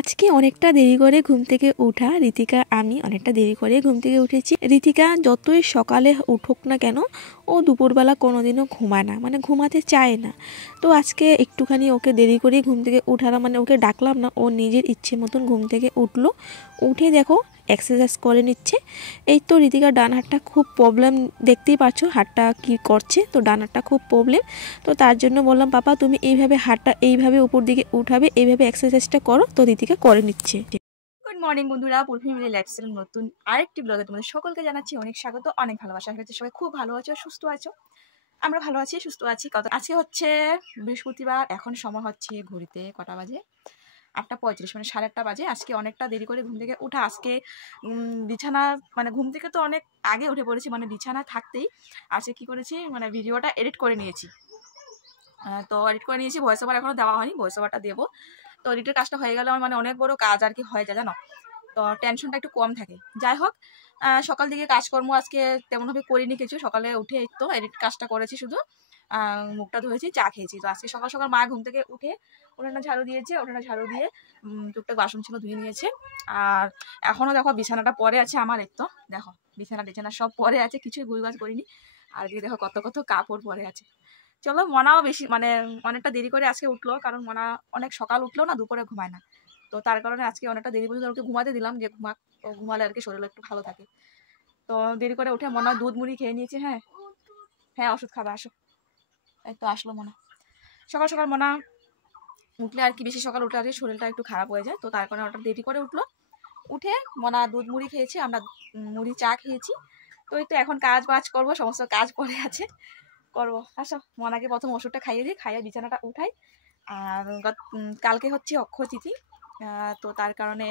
আজকে অনেকটা দেরি করে ঘুম থেকে ওঠা ঋতিকা আমি অনেকটা দেরি করে ঘুম থেকে উঠেছি। ঋতিকা যতই সকালে উঠুক না কেন ও দুপুরবেলা কোনোদিনও ঘুমায় না, মানে ঘুমাতে চায় না। তো আজকে একটুখানি ওকে দেরি করে ঘুম থেকে উঠালাম, মানে ওকে ডাকলাম না, ও নিজের ইচ্ছে মতন ঘুম থেকে উঠলো। উঠে দেখো এক্সারসাইজ করে নিচ্ছে। এই তো ঋতিকার ডান হাতটা খুব প্রবলেম, দেখতেই পাচ্ছ হাতটা কি করছে, তো ডান হাতটা খুব প্রবলেম। তো তার জন্য বললাম পাপা তুমি এইভাবে হাতটা এইভাবে উপর দিকে উঠাবে, এইভাবে এক্সারসাইজটা করো। তো ঋতিকা করে নিচ্ছে। গুড মর্নিং বন্ধুরা, পুরো ফ্যামিলি লাইফস্টাইল নতুন আরেকটি ব্লগে তোমাদের সকলকে জানাচ্ছি অনেক স্বাগত, অনেক ভালোবাসা। আশা করছি সবাই খুব ভালো আছো, সুস্থ আছো। আমরা ভালো আছি, সুস্থ আছি। আজকে হচ্ছে বৃহস্পতিবার, এখন সময় হচ্ছে ঘড়িতে কটা বাজে, 8:35, মানে 8:30 বাজে। আজকে অনেকটা দেরি করে ঘুম থেকে ওঠা। আজকে বিছানা, মানে ঘুম থেকে তো অনেক আগে উঠে পড়েছি, মানে বিছানা থাকতেই আজকে কি করেছি, মানে ভিডিওটা এডিট করে নিয়েছি। তো এডিট করে নিয়েছি, ভয়েস ওভার এখনও দেওয়া হয়নি, ভয়েস ওভারটা দেবো। তো এডিটের কাজটা হয়ে গেলে আমার মানে অনেক বড় কাজ আর কি হয়ে যায়, জানো, তো টেনশনটা একটু কম থাকে। যাই হোক, সকাল দিকে কাজকর্ম আজকে তেমনভাবে করিনি কিছু। সকালে উঠে তো এডিট কাজটা করেছি, শুধু মুখটা ধুয়েছি, চা খেয়েছি। তো আজকে সকাল সকাল মা ঘুম থেকে উঠে উঠানটা ঝাড়ু দিয়েছে, উঠানটা ঝাড়ু দিয়ে টুকটাক বাসন ছিল ধুয়ে নিয়েছে। আর এখনও দেখো বিছানাটা পরে আছে আমার, তো দেখো বিছানা সব পরে আছে, কিছুই গুজগাছ করিনি। আর এদিকে দেখো কত কত কাপড় পরে আছে। চলো, মনাও বেশি মানে অনেকটা দেরি করে আজকে উঠলো, কারণ মনা অনেক সকাল উঠলো না, দুপুরে ঘুমায় না। তো তার কারণে আজকে অনেকটা দেরি পর্যন্ত ওকে ঘুমাতে দিলাম, যে ঘুমালে আর কি শরীর একটু ভালো থাকে। তো দেরি করে উঠে মনা দুধ মুড়ি খেয়ে নিয়েছে। হ্যাঁ হ্যাঁ, ওষুধ খাবে, আসো। এই তো আসলো মনা। সকাল সকাল মনা উঠলে আর কি, বেশি সকাল উঠলে আর কি শরীরটা একটু খারাপ হয়ে যায়। তো তার কারণে ওটা দেরি করে উঠলো। উঠে মনা দুধ মুড়ি খেয়েছে, আমরা মুড়ি চা খেয়েছি। তো এই তো এখন কাজ বাজ করবো, সমস্ত কাজ পড়ে আছে, করবো। আসো, মনাকে প্রথম ওষুধটা খাইয়ে দিই, খাইয়ে বিছানাটা উঠাই। আর কালকে হচ্ছে অক্ষয় তিথি, তো তার কারণে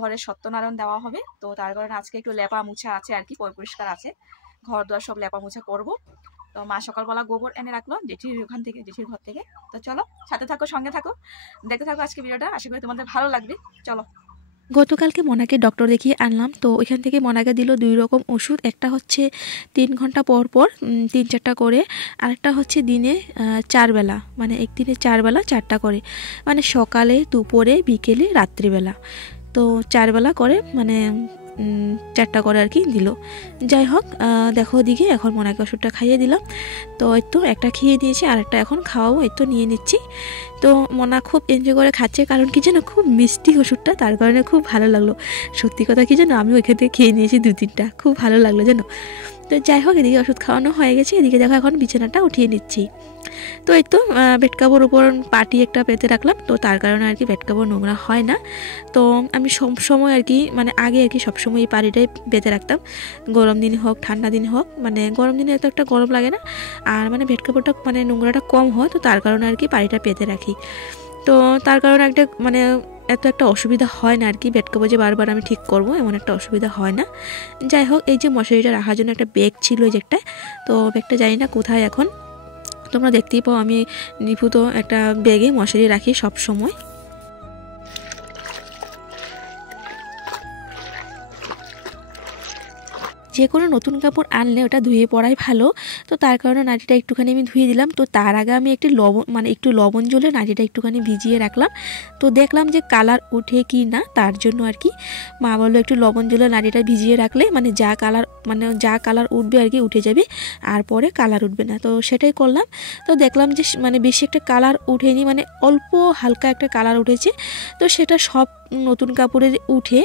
ঘরের সত্যনারায়ণ দেওয়া হবে। তো তার কারণে আজকে একটু লেপা মুছা আছে আর কি, পরিষ্কার আছে, ঘর দোয়ার সব লেপা মুছা করবো। তো মা সকালবেলা গোবর এনে রাখলো জেঠির ওখান থেকে, জেঠির ঘর থেকে। তো চলো, সাথে থাকো, সঙ্গে থাকো, দেখতে থাকো আজকে ভিডিওটা, আশা করি তোমাদের ভালো লাগবে। চলো। গতকালকে মনাকে ডক্টর দেখিয়ে আনলাম। তো ওইখান থেকে মনাকে দিল 2 রকম ওষুধ। একটা হচ্ছে 3 ঘন্টা পর পর 3-4টা করে, আরেকটা হচ্ছে দিনে 4 বেলা, মানে একদিনে 4 বেলা 4টা করে, মানে সকালে, দুপুরে, বিকেলে, রাত্রিবেলা। তো 4 বেলা করে, মানে 4টা করে আর কি দিল। যাই হোক, দেখো ওদিকে এখন মনাকে ওষুধটা খাইয়ে দিলাম। তো এই তো একটা খেয়ে দিয়েছি, আরেকটা এখন খাওয়াবো, এই তো নিয়ে নিচ্ছি। তো মনা খুব এনজয় করে খাচ্ছে, কারণ কি যেন খুব মিষ্টি ওষুধটা, তার কারণে খুব ভালো লাগলো। সত্যি কথা কি যেন, আমি ওইখান থেকে খেয়ে নিয়েছি 2-3টা, খুব ভালো লাগলো যেন। তো যাই হোক, এদিকে ওষুধ খাওয়ানো হয়ে গেছে, এদিকে দেখো এখন বিছানাটা উঠিয়ে নিচ্ছি। তো এই তো বেড কাপড় উপর পাটি একটা পেতে রাখলাম, তো তার কারণে আর কি বেড কাপড় নোংরা হয় না। তো আমি সবসময় আর কি, মানে আগে আর কি সবসময় এই পাটিটাই পেতে রাখতাম, গরম দিন হোক ঠান্ডা দিন হোক। মানে গরম দিনে এত একটা গরম লাগে না, আর মানে বেড কাপড়টা মানে নোংরাটা কম হয়, তো তার কারণে আর কি পাটিটা পেতে রাখি। তো তার কারণে একটা মানে এত একটা অসুবিধা হয় না আর কি, বেড কাপড় যে বারবার আমি ঠিক করবো এমন একটা অসুবিধা হয় না। যাই হোক, এই যে মশারিটা রাখার জন্য একটা ব্যাগ ছিল, এই যে একটা, তো ব্যাগটা জানি না কোথায় এখন, তোমরা দেখতেই পাও আমি নিভূত একটা ব্যাগে মশারি রাখি সব সময়। যে কোনো নতুন কাপড় আনলে ওটা ধুয়ে পরাই ভালো। তো তার কারণে নাটিটা একটুখানি আমি ধুয়ে দিলাম। তো তার আগে আমি একটু লবণ জলে নাটিটা একটুখানি ভিজিয়ে রাখলাম। তো দেখলাম যে কালার উঠে কি না, তার জন্য আর কি মা বললো একটু লবণ জলে নাটিটা ভিজিয়ে রাখলে মানে যা কালার উঠবে আর কি উঠে যাবে, আর পরে কালার উঠবে না। তো সেটাই করলাম। তো দেখলাম যে মানে বেশি একটা কালার উঠেনি, মানে অল্প হালকা একটা কালার উঠেছে। তো সেটা সব নতুন কাপড়ে উঠে,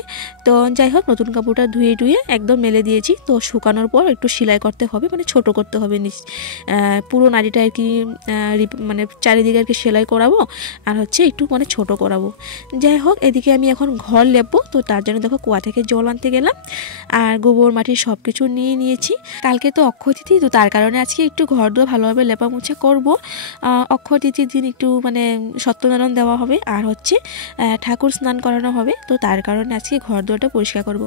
তো যাই হোক নতুন কাপড়টা ধুয়ে একদম মেলে দিয়েছি। তো শুকানোর পর একটু সেলাই করতে হবে, মানে ছোট করতে হবে পুরো নাড়িটা আর কি, মানে চারিদিকে আর কি সেলাই করাবো, আর হচ্ছে একটু মানে ছোট করাবো। যাই হোক, এদিকে আমি এখন ঘর লেপবো। তো তার জন্য দেখো কুয়া থেকে জল আনতে গেলাম, আর গোবর মাটি সব কিছু নিয়ে নিয়েছি। কালকে তো অক্ষয় তিথি, তো তার কারণে আজকে একটু ঘর দোয়া ভালোভাবে লেপা মুছা করবো। অক্ষয় তিথির দিন একটু মানে সত্যনারায়ণ দেওয়া হবে, আর হচ্ছে ঠাকুর স্নান করানো হবে। তো তার কারণে আজকে ঘর দোয়াটা পরিষ্কার করব।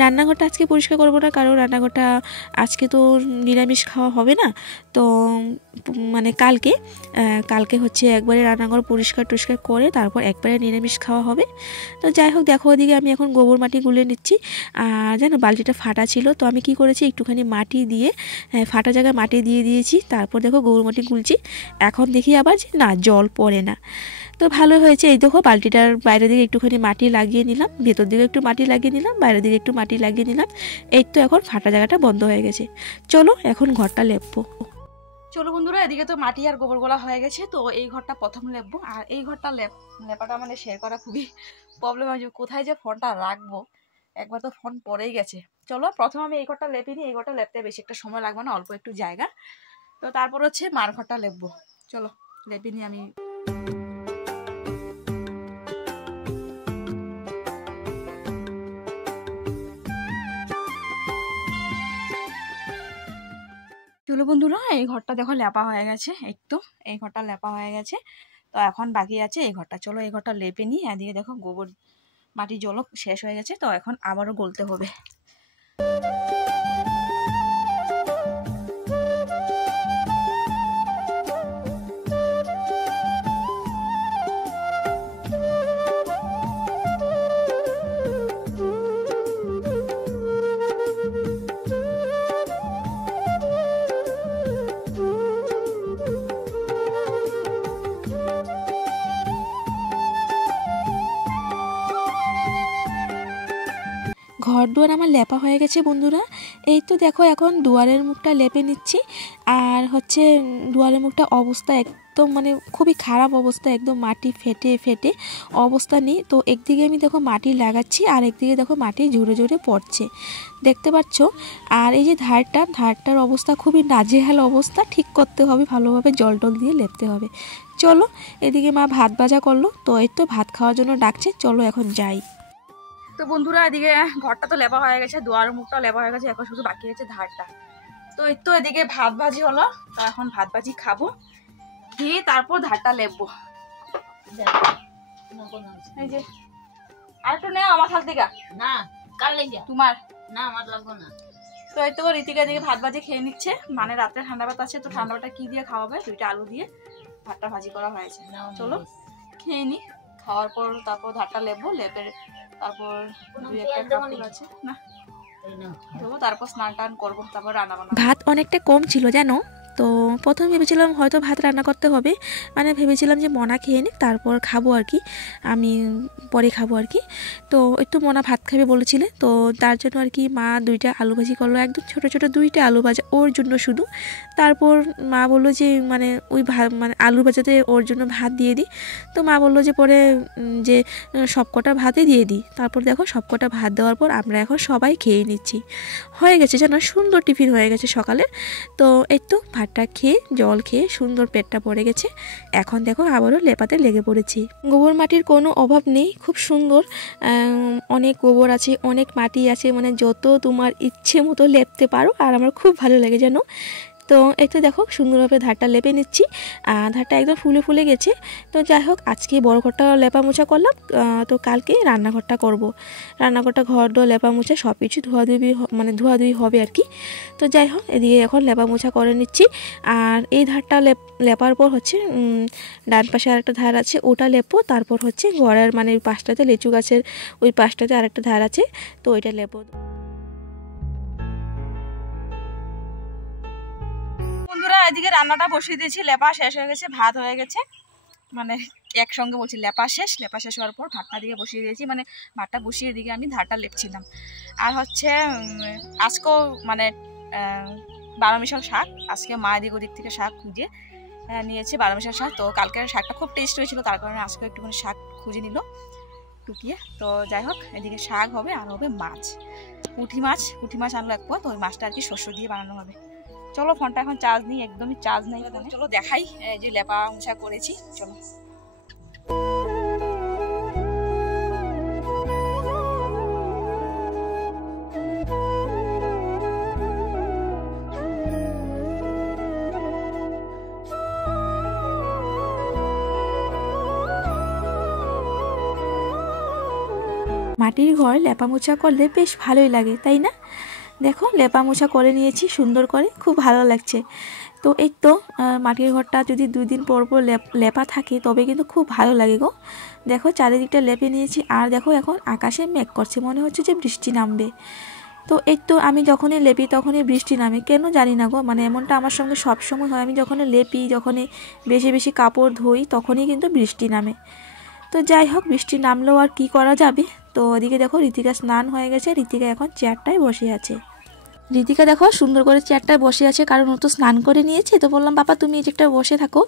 রান্নাঘরটা আজকে পরিষ্কার করবো না, কারণ রান্নাঘরটা আজকে তো নিরামিষ খাওয়া হবে না। তো মানে কালকে হচ্ছে একবারে রান্নাঘর পরিষ্কার টরিষ্কার করে তারপর একবারে নিরামিষ খাওয়া হবে। তো যাই হোক, দেখো ওদিকে আমি এখন গোবর মাটি গুলে নিচ্ছি। আর জানো বালতিটা ফাটা ছিল, তো আমি কি করেছি একটুখানি মাটি দিয়ে ফাটা জায়গায় মাটি দিয়ে দিয়েছি, তারপর দেখো গোবর মাটি গুলছি। এখন দেখি আবার যে না, জল পড়ে না। তো ভালো হয়েছে। এই দেখো বালতিটার বাইরের দিকে একটুখানি মাটি লাগিয়ে নিলাম, ভেতর দিকে একটু মাটি লাগিয়ে নিলাম, বাইরের দিকে একটু মাটি লাগিয়ে নিলাম। এই তো এখন ফাটা জায়গাটা বন্ধ হয়ে গেছে। চলো এখন ঘরটা লেপবো। চলো বন্ধুরা, এদিকে তো মাটি আর গোবর গোলা হয়ে গেছে, তো এই ঘরটা প্রথম লেপবো। আর এই ঘরটা লেপাটা মানে শেয়ার করা খুবই প্রবলেম হয়, কোথায় যে ফোনটা রাখবো, একবার তো ফোন পড়েই গেছে। চলো প্রথম আমি এই ঘরটা লেপে নিই, এই ঘরটা লেপতে বেশি একটা সময় লাগবে না, অল্প একটু জায়গা। তো তারপর হচ্ছে মার ঘরটা লেপবো। চলো লেপে নিই আমি। চলো বন্ধুরা, এই ঘরটা দেখো লেপা হয়ে গেছে, এই তো এই ঘরটা লেপা হয়ে গেছে। তো এখন বাকি আছে এই ঘরটা। চলো এই ঘরটা লেপে নিই। এদিকে দেখো গোবর মাটি জলও শেষ হয়ে গেছে, তো এখন আবারও গলতে হবে। ঘর দুয়ার আমার লেপা হয়ে গেছে বন্ধুরা। এই তো দেখো এখন দুয়ারের মুখটা লেপে নিচ্ছি। আর হচ্ছে দুয়ারের মুখটা অবস্থা একদম মানে খুবই খারাপ অবস্থা, একদম মাটি ফেটে ফেটে অবস্থা নেই। তো একদিকে আমি দেখো মাটি লাগাচ্ছি আর একদিকে দেখো মাটি ঝরে ঝরে পড়ছে, দেখতে পাচ্ছ। আর এই যে ধারটার অবস্থা খুবই নাজেহাল অবস্থা, ঠিক করতে হবে ভালোভাবে, জল টল দিয়ে লেপতে হবে। চলো এদিকে মা ভাত ভাজা করলো, তো এই তো ভাত খাওয়ার জন্য ডাকছে, চলো এখন যাই। তো বন্ধুরা এদিকে ঘরটা তো লেপা হয়ে গেছে, দুয়ারের মুখটা লেপা হয়ে গেছে, এখন শুধু বাকি আছে ধারটা। তো এই তো এদিকে ভাত ভাজি হলো, তো এখন ভাত ভাজি খাবো, খেয়ে তারপর ধারটা লেপবো। এই যে আরেকটু নেও আমার হাত থেকে। না কার লেগে তোমার না, আমার লাগবে না। তো এই তো ঋতিকা এদিকে ভাত ভাজি খেয়ে নিচ্ছে, মানে রাত্রে ঠান্ডা ভাত আছে, তো ঠান্ডা ভাতটা কি দিয়ে খাওয়াবে, 2টা আলু দিয়ে ভাতটা ভাজি করা হয়েছে। চলো খেয়ে নি, খাওয়ার পর তারপর ধারটা লেপবো, লেপে তারপর 2-1টা কাপড় আছে না দেবো, তারপর স্নান টান করবো, তারপর রান্না বান্না। ভাত অনেকটা কম ছিল জানো, তো প্রথমে ভেবেছিলাম হয়তো ভাত রান্না করতে হবে, মানে ভেবেছিলাম যে মনা খেয়ে নিক তারপর খাবো আর কি, আমি পরে খাবো আর কি। তো একটু মনা ভাত খাবে বলেছিলে, তো তার জন্য আর কি মা 2টা আলু ভাজি করলো, একদম ছোটো ছোটো 2টা আলু ভাজা ওর জন্য শুধু। তারপর মা বললো যে মানে ওই মানে আলু ভাজাতে ওর জন্য ভাত দিয়ে দিই। তো মা বললো যে পরে যে সবকটা ভাতই দিয়ে দিই। তারপর দেখো সবকটা ভাত দেওয়ার পর আমরা এখন সবাই খেয়ে নিচ্ছি। হয়ে গেছে যেন সুন্দর টিফিন হয়ে গেছে সকালে। তো এই তো ভাতটা খেয়ে জল খেয়ে সুন্দর পেটটা পড়ে গেছে। এখন দেখো আবারও লেপাতে লেগে পড়েছি। গোবর মাটির কোনো অভাব নেই, খুব সুন্দর, অনেক গোবর আছে, অনেক মাটি আছে, মানে যত তোমার ইচ্ছে মতো লেপতে পারো। আর আমার খুব ভালো লাগে জানো। তো এই তো দেখো সুন্দরভাবে ধারটা লেপে নিচ্ছি, ধারটা একদম ফুলে ফুলে গেছে। তো যাই হোক আজকে বড় ঘরটা লেপা মোছা করলাম, তো কালকে রান্নাঘরটা করব। রান্নাঘরটা ঘর দো লেপা মোছা সব কিছু ধোয়াধুয়ি হবে আর কি। তো যাই হোক এদিকে এখন লেপা মোছা করে নিচ্ছি। আর এই ধারটা লেপার পর হচ্ছে ডান পাশে আরেকটা ধার আছে, ওটা লেপো। তারপর হচ্ছে ঘরের মানে ওই পাশটাতে লিচু গাছের ওই পাশটাতে আরেকটা ধার আছে, তো ওইটা লেপো। বন্ধুরা এদিকে রান্নাটা বসিয়ে দিয়েছি, লেপা শেষ হয়ে গেছে, ভাত হয়ে গেছে, মানে একসঙ্গে বলছি লেপা শেষ হওয়ার পর ভাতটা দিকে বসিয়ে দিয়েছি, মানে ভাতটা বসিয়ে দিকে আমি ধারটা লেপছিলাম। আর হচ্ছে আজকেও মানে 12 মিশাল শাক, আজকে মা এদিক ওদিক থেকে শাক খুঁজে নিয়েছে 12 মিশাল শাক। তো কালকের শাকটা খুব টেস্ট হয়েছিল, তার কারণে আজকে একটুখানি শাক খুঁজে নিল টুকিয়ে। তো যাই হোক এদিকে শাক হবে আর হবে মাছ, পুঁটি মাছ আনলো এক পোয়া, তো ওই মাছটা আর কি শস্য দিয়ে বানানো হবে। চলো ফোনটা এখন চার্জ নেই, একদমই চার্জ নেই, চলো দেখাই যে লেপা মোছা করেছি। চলো মাটির ঘর লেপা মোছা করলে বেশ ভালোই লাগে, তাই না? দেখো লেপা মোছা করে নিয়েছি সুন্দর করে, খুব ভালো লাগছে। তো এই তো মাটির ঘরটা যদি 2 দিন পর পর লেপা থাকে তবে কিন্তু খুব ভালো লাগে গো। দেখো চারিদিকটা লেপে নিয়েছি। আর দেখো এখন আকাশে মেঘ করছে, মনে হচ্ছে যে বৃষ্টি নামবে। তো এই তো আমি যখনই লেপি তখনই বৃষ্টি নামে, কেন জানি না গো, মানে এমনটা আমার সঙ্গে সব সময় হয়। আমি যখনই লেপি, যখনই বেশি বেশি কাপড় ধুই, তখনই কিন্তু বৃষ্টি নামে। তো যাই হোক, বৃষ্টি নামলেও আর কি করা যাবে। তো ওদিকে দেখো ঋতিকা স্নান হয়ে গেছে, ঋতিকা এখন চেয়ারটায় বসে আছে। ঋতিকা দেখো সুন্দর করে চেয়ারটায় বসে আছে, কারণ ও তো স্নান করে নিয়েছে। তো বললাম বাবা তুমি এই চেয়ারটায় বসে থাকো।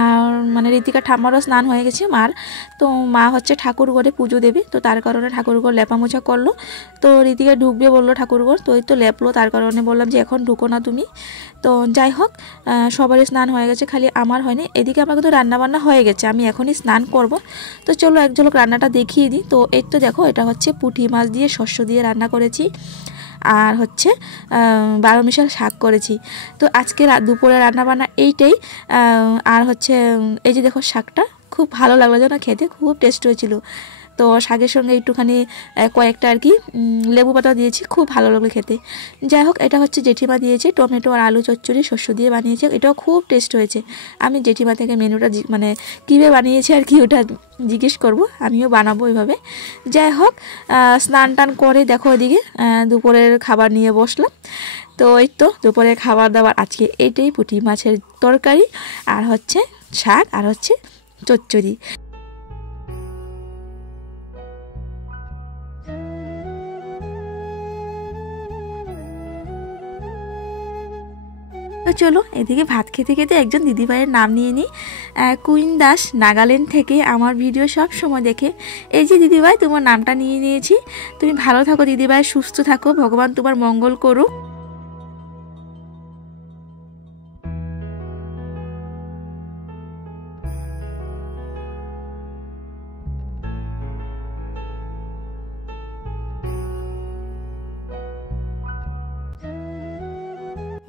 আর মানে ঋতিকা ঠাম্মারও স্নান হয়ে গেছে মার। তো মা হচ্ছে ঠাকুর ঘরে পুজো দেবে, তো তার কারণে ঠাকুর ঘর লেপা মোছা করলো। তো ঋতিকা ঢুকবে বললো ঠাকুর ঘর, তো এই তো লেপলো। তার কারণে বললাম যে এখন ঢুকো না তুমি। তো যাই হোক, সবারই স্নান হয়ে গেছে, খালি আমার হয়নি। এদিকে আমার কিন্তু রান্নাবান্না হয়ে গেছে, আমি এখনই স্নান করব। তো চলো এক ঝলক রান্নাটা দেখিয়ে দিই। তো এই তো দেখো, এটা হচ্ছে পুঁটি মাছ দিয়ে শস্য দিয়ে রান্না করেছি, আর হচ্ছে 12 মিশাল শাক করেছি। তো আজকে দুপুরে রান্নাবান্না এইটাই। আর হচ্ছে এই যে দেখো শাকটা খুব ভালো লাগলো যেন, খেতে খুব টেস্ট হয়েছিল। তো শাকের সঙ্গে একটুখানি কয়েকটা আর কি লেবু পাতা দিয়েছি, খুব ভালো লাগলো খেতে। যাই হোক, এটা হচ্ছে জেঠিমা দিয়েছে, টমেটো আর আলু চচ্চড়ি শস্য দিয়ে বানিয়েছে, এটাও খুব টেস্ট হয়েছে। আমি জেঠিমা থেকে মেনুটা মানে কীভাবে বানিয়েছে আর কি ওটা জিজ্ঞেস করব, আমিও বানাবো এইভাবে। যাই হোক, স্নান টান করে দেখো ওইদিকে দুপুরের খাবার নিয়ে বসলাম। তো এই তো দুপুরের খাবার দাবার আজকে এইটাই, পুঁটি মাছের তরকারি আর হচ্ছে শাক আর হচ্ছে চচ্চড়ি। তো চলো এদিকে ভাত খেতে খেতে একজন দিদিভাইয়ের নাম নিয়ে নিই। কুইন দাস, নাগাল্যান্ড থেকে আমার ভিডিও সব সময় দেখে। এই যে দিদিভাই, তোমার নামটা নিয়ে নিয়েছি। তুমি ভালো থাকো দিদিভাই, সুস্থ থাকো, ভগবান তোমার মঙ্গল করুক।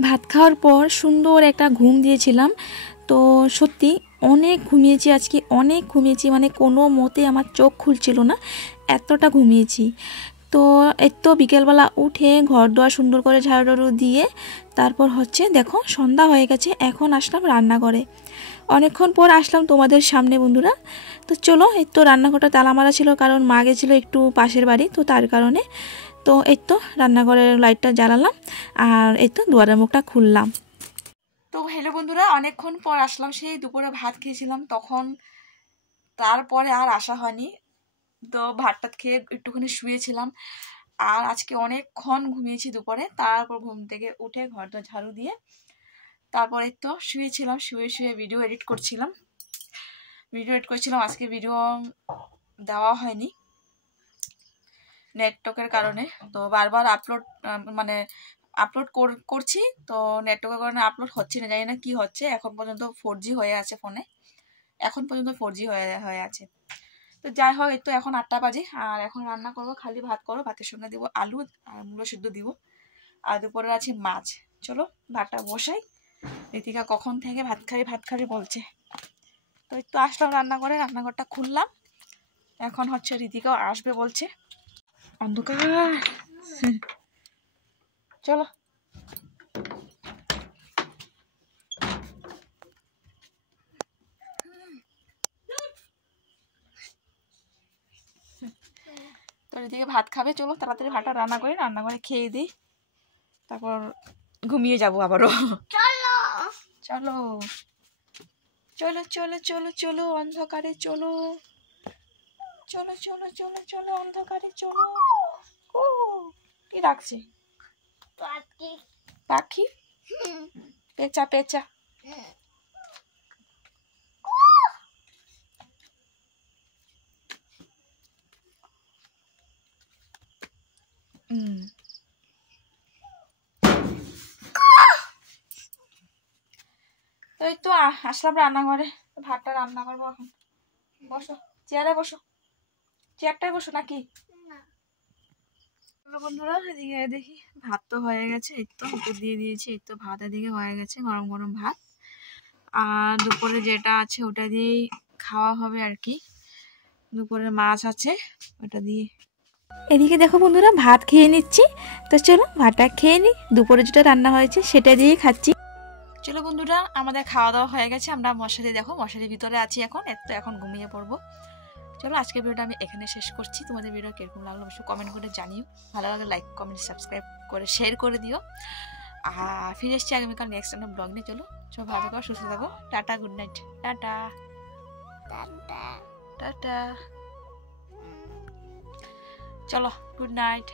ভাত খাওয়ার পর সুন্দর একটা ঘুম দিয়েছিলাম। তো সত্যি অনেক ঘুমিয়েছি আজকে, অনেক ঘুমিয়েছি, মানে কোনো মতে আমার চোখ খুলছিল না, এতটা ঘুমিয়েছি। তো এই তো বিকেলবেলা উঠে ঘর দোয়ার সুন্দর করে ঝাড়ু টাড়ু দিয়ে তারপর হচ্ছে দেখো সন্ধ্যা হয়ে গেছে, এখন আসলাম রান্নাঘরে। অনেকক্ষণ পর আসলাম তোমাদের সামনে বন্ধুরা। তো চলো, এই তো রান্নাঘরটা তালা মারা ছিল, কারণ মা গেছিলো একটু পাশের বাড়ি, তো তার কারণে। তো এই তো রান্নাঘরের লাইটটা জ্বালালাম, আর এই তো দুয়ারের মুখটা খুললাম। তো হ্যালো বন্ধুরা, অনেকক্ষণ পর আসলাম, সেই দুপুরে ভাত খেয়েছিলাম তখন, তারপরে আর আসা হয়নি। তো ভাতটা খেয়ে একটুখানি শুয়েছিলাম, আর আজকে অনেকক্ষণ ঘুমিয়েছি দুপুরে। তারপর ঘুম থেকে উঠে ঘরটা ঝাড়ু দিয়ে তারপরে তো শুয়েছিলাম, শুয়ে শুয়ে ভিডিও এডিট করছিলাম। আজকে ভিডিও দেওয়া হয়নি নেটওয়ার্কের কারণে। তো বারবার আপলোড করছি, তো নেটওয়ার্কের কারণে আপলোড হচ্ছে না, জানি না কি হচ্ছে। এখন পর্যন্ত 4G হয়ে আছে ফোনে, এখন পর্যন্ত 4G হয়ে আছে। তো যাই হোক, এই তো এখন 8টা বাজে, আর এখন রান্না করবো খালি ভাত করবো, ভাতের সঙ্গে দিব আলু আর মূলো সিদ্ধ দিব, আর দুপুরে আছে মাছ। চলো ভাতটা বসাই। ঋতিকা কখন থেকে ভাত খাবি বলছে। তো এই তো আসলাম রান্নাঘরটা খুললাম। এখন হচ্ছে ঋতিকাও আসবে বলছে, অন্ধকার। চলো তো ঋতিকা ভাত খাবে, চলো তাড়াতাড়ি ভাতটা রান্না করে খেয়ে দিই, তারপর ঘুমিয়ে যাবো আবারও। চলো চলো চলো চলো চলো চলো অন্ধকারে চলো, চলো চলো চলো চলো অন্ধকারে চলো। ও কি ডাকছে? পাখি? পেঁচা পেঁচা। তো এই তো আসলাম রান্নাঘরে, ভাতটা রান্না করবো এখন। বসো চেয়ারে বসো, চেয়ারটায় বসো নাকি? বন্ধুরা এদিকে দেখি ভাত তো হয়ে গেছে, এই তো উপর দিয়ে দিয়েছি, এই তো ভাত এদিকে হয়ে গেছে, গরম গরম ভাত। আর দুপুরে যেটা আছে ওটা দিয়েই খাওয়া হবে আর কি, দুপুরে মাছ আছে ওটা দিয়ে। এদিকে দেখো বন্ধুরা ভাত খেয়ে নিচ্ছি। তো চলো ভাতটা খেয়ে নিই, দুপুরে যেটা রান্না হয়েছে সেটা দিয়েই খাচ্ছি। চলো বন্ধুরা, আমাদের খাওয়া দাওয়া হয়ে গেছে, আমরা মশারির ভিতরে আছি এখন, এখন ঘুমিয়ে পড়বো। চলো আজকের ভিডিওটা আমি এখানে শেষ করছি। তোমাদের ভিডিও কিরকম লাগলো অবশ্যই কমেন্ট করে জানিও। ভালো লাগলে লাইক কমেন্ট সাবস্ক্রাইব করে শেয়ার করে দিও। আর ফিরে এসছি আগামীকাল নেক্সট একটা ব্লগ নিয়ে। চলো সব ভালো থাকো, সুস্থ থাকো। Tata, good night. Tata tata, চলো গুড নাইট।